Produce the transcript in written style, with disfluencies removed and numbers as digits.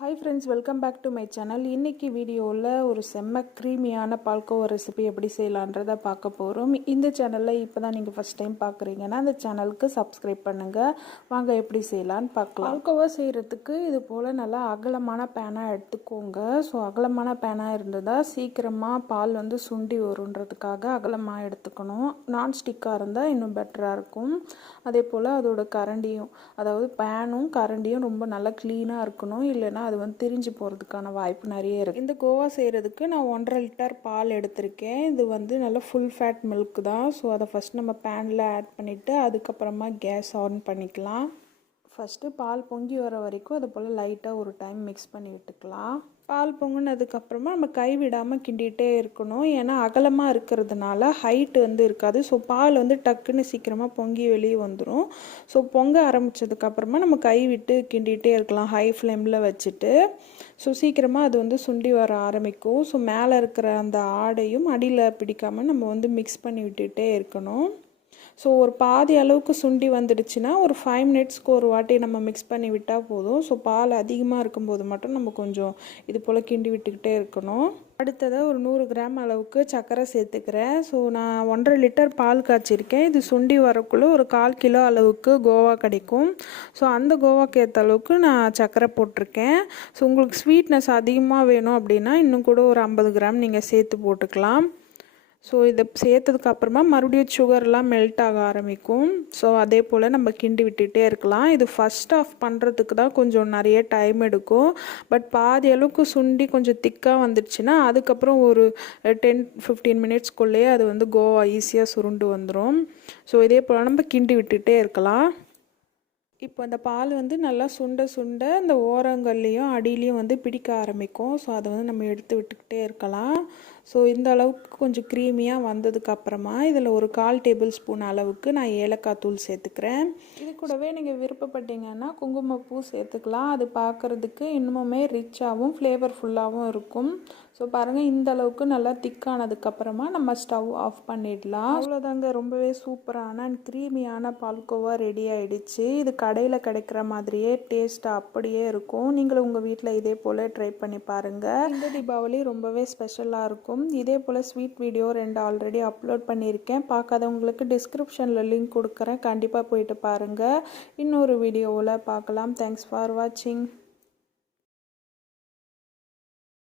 Hi friends, welcome back to my channel. இன்னைக்கு வீடியோவில் ஒரு செம்ம க்ரீமியான பால்கோவா ரெசிபி எப்படி செய்யலான்றதை பார்க்க போகிறோம். இந்த சேனலில் இப்போ தான் நீங்கள் ஃபஸ்ட் டைம் பார்க்குறீங்கன்னா அந்த சேனலுக்கு சப்ஸ்கிரைப் பண்ணுங்கள். வாங்க எப்படி செய்யலான்னு பார்க்கலாம். பால்கோவா செய்கிறதுக்கு இது போல் நல்லா அகலமான பேனாக எடுத்துக்கோங்க. ஸோ அகலமான பேனாக இருந்ததால் சீக்கிரமாக பால் வந்து சுண்டி வருன்றதுக்காக அகலமாக எடுத்துக்கணும். நான்ஸ்டிக்காக இருந்தால் இன்னும் பெட்டராக இருக்கும். அதே போல் அதோட கரண்டியும், அதாவது பேனும் கரண்டியும் ரொம்ப நல்லா க்ளீனாக இருக்கணும். இல்லைன்னா அது வந்து திரிஞ்சு போகிறதுக்கான வாய்ப்பு நிறைய இருக்குது. இந்த கோவா செய்கிறதுக்கு நான் 1.5 லிட்டர் பால் எடுத்திருக்கேன். இது வந்து நல்லா ஃபுல் ஃபேட் மில்க் தான். ஸோ அதை ஃபஸ்ட் நம்ம பேனில் ஆட் பண்ணிவிட்டு அதுக்கப்புறமா கேஸ் ஆன் பண்ணிக்கலாம். ஃபஸ்ட்டு பால் பொங்கி வர வரைக்கும் அது போல் லைட்டாக ஒரு டைம் மிக்ஸ் பண்ணி விட்டுக்கலாம். பால் பொங்கினதுக்கப்புறமா நம்ம கை விடாமல் கிண்டிகிட்டே இருக்கணும். ஏன்னா அகலமாக இருக்கிறதுனால ஹைட்டு வந்து இருக்காது. ஸோ பால் வந்து டக்குன்னு சீக்கிரமாக பொங்கி வெளியே வந்துடும். ஸோ பொங்க ஆரம்பித்ததுக்கப்புறமா நம்ம கை விட்டு கிண்டிகிட்டே இருக்கலாம் ஹை ஃப்ளேமில் வச்சுட்டு. ஸோ சீக்கிரமாக அது வந்து சுண்டி வர ஆரம்பிக்கும். ஸோ மேலே இருக்கிற அந்த ஆடையும் அடியில் பிடிக்காமல் நம்ம வந்து மிக்ஸ் பண்ணி விட்டுகிட்டே இருக்கணும். ஸோ ஒரு பாதி அளவுக்கு சுண்டி வந்துடுச்சுன்னா ஒரு 5 மினிட்ஸ்க்கு ஒரு வாட்டி நம்ம மிக்ஸ் பண்ணி விட்டால் போதும். ஸோ பால் அதிகமாக இருக்கும்போது மட்டும் நம்ம கொஞ்சம் இது போல் கிண்டி விட்டுக்கிட்டே இருக்கணும். அடுத்ததாக ஒரு 100 கிராம் அளவுக்கு சர்க்கரை சேர்த்துக்கிறேன். ஸோ நான் 1.5 லிட்டர் பால் காய்ச்சிருக்கேன். இது சுண்டி வரக்குள்ளே ஒரு 1/4 கிலோ அளவுக்கு கோவா கிடைக்கும். ஸோ அந்த கோவாக்கு ஏற்ற அளவுக்கு நான் சர்க்கரை போட்டிருக்கேன். ஸோ உங்களுக்கு ஸ்வீட்னஸ் அதிகமாக வேணும் அப்படின்னா இன்னும் கூட ஒரு 50 கிராம் நீங்கள் சேர்த்து போட்டுக்கலாம். ஸோ இதை சேர்த்ததுக்கப்புறமா மறுபடியும் சுகர்லாம் மெல்ட் ஆக ஆரம்பிக்கும். ஸோ அதே போல் நம்ம கிண்டி விட்டுகிட்டே இருக்கலாம். இது ஃபஸ்ட் ஆஃப் பண்ணுறதுக்கு தான் கொஞ்சம் நிறைய டைம் எடுக்கும். பட் பாதி அளவுக்கு சுண்டி கொஞ்சம் திக்காக வந்துடுச்சுன்னா அதுக்கப்புறம் ஒரு 10-15 மினிட்ஸ்க்குள்ளேயே அது வந்து கோவா ஈஸியாக சுருண்டு வந்துடும். ஸோ இதே போல் நம்ம கிண்டி விட்டுகிட்டே இருக்கலாம். இப்போ அந்த பால் வந்து நல்லா சுண்ட சுண்ட இந்த ஓரங்கள்லேயும் அடியிலையும் வந்து பிடிக்க ஆரம்பிக்கும். ஸோ அதை வந்து நம்ம எடுத்து விட்டுக்கிட்டே இருக்கலாம். ஸோ இந்த அளவுக்கு கொஞ்சம் க்ரீமியாக வந்ததுக்கப்புறமா இதில் ஒரு 1/4 டேபிள் ஸ்பூன் அளவுக்கு நான் ஏலக்காய் தூள் சேர்த்துக்கிறேன். இது கூடவே நீங்கள் விருப்பப்பட்டீங்கன்னா குங்குமப்பூ சேர்த்துக்கலாம். அது பார்க்குறதுக்கு இன்னுமே ரிச்சாகவும் ஃப்ளேவர்ஃபுல்லாகவும் இருக்கும். ஸோ பாருங்கள், இந்த அளவுக்கு நல்லா திக்கானதுக்கப்புறமா நம்ம ஸ்டவ் ஆஃப் பண்ணிடலாம். அவ்வளோதாங்க, ரொம்பவே சூப்பரான அண்ட் க்ரீமியான பால்கோவா ரெடி ஆகிடுச்சு. இது கடையில் கிடைக்கிற மாதிரியே டேஸ்ட்டாக அப்படியே இருக்கும். நீங்களும் உங்கள் வீட்டில் இதே போல் ட்ரை பண்ணி பாருங்கள். இந்த தீபாவளி ரொம்பவே ஸ்பெஷலாக இருக்கும். இதே போல் ஸ்வீட் வீடியோ 2 ஆல்ரெடி அப்லோட் பண்ணியிருக்கேன். பார்க்காதவங்களுக்கு டிஸ்கிரிப்ஷனில் லிங்க் கொடுக்குறேன். கண்டிப்பாக போயிட்டு பாருங்கள். இன்னொரு வீடியோவில் பார்க்கலாம். தேங்க்ஸ் ஃபார் வாட்சிங்.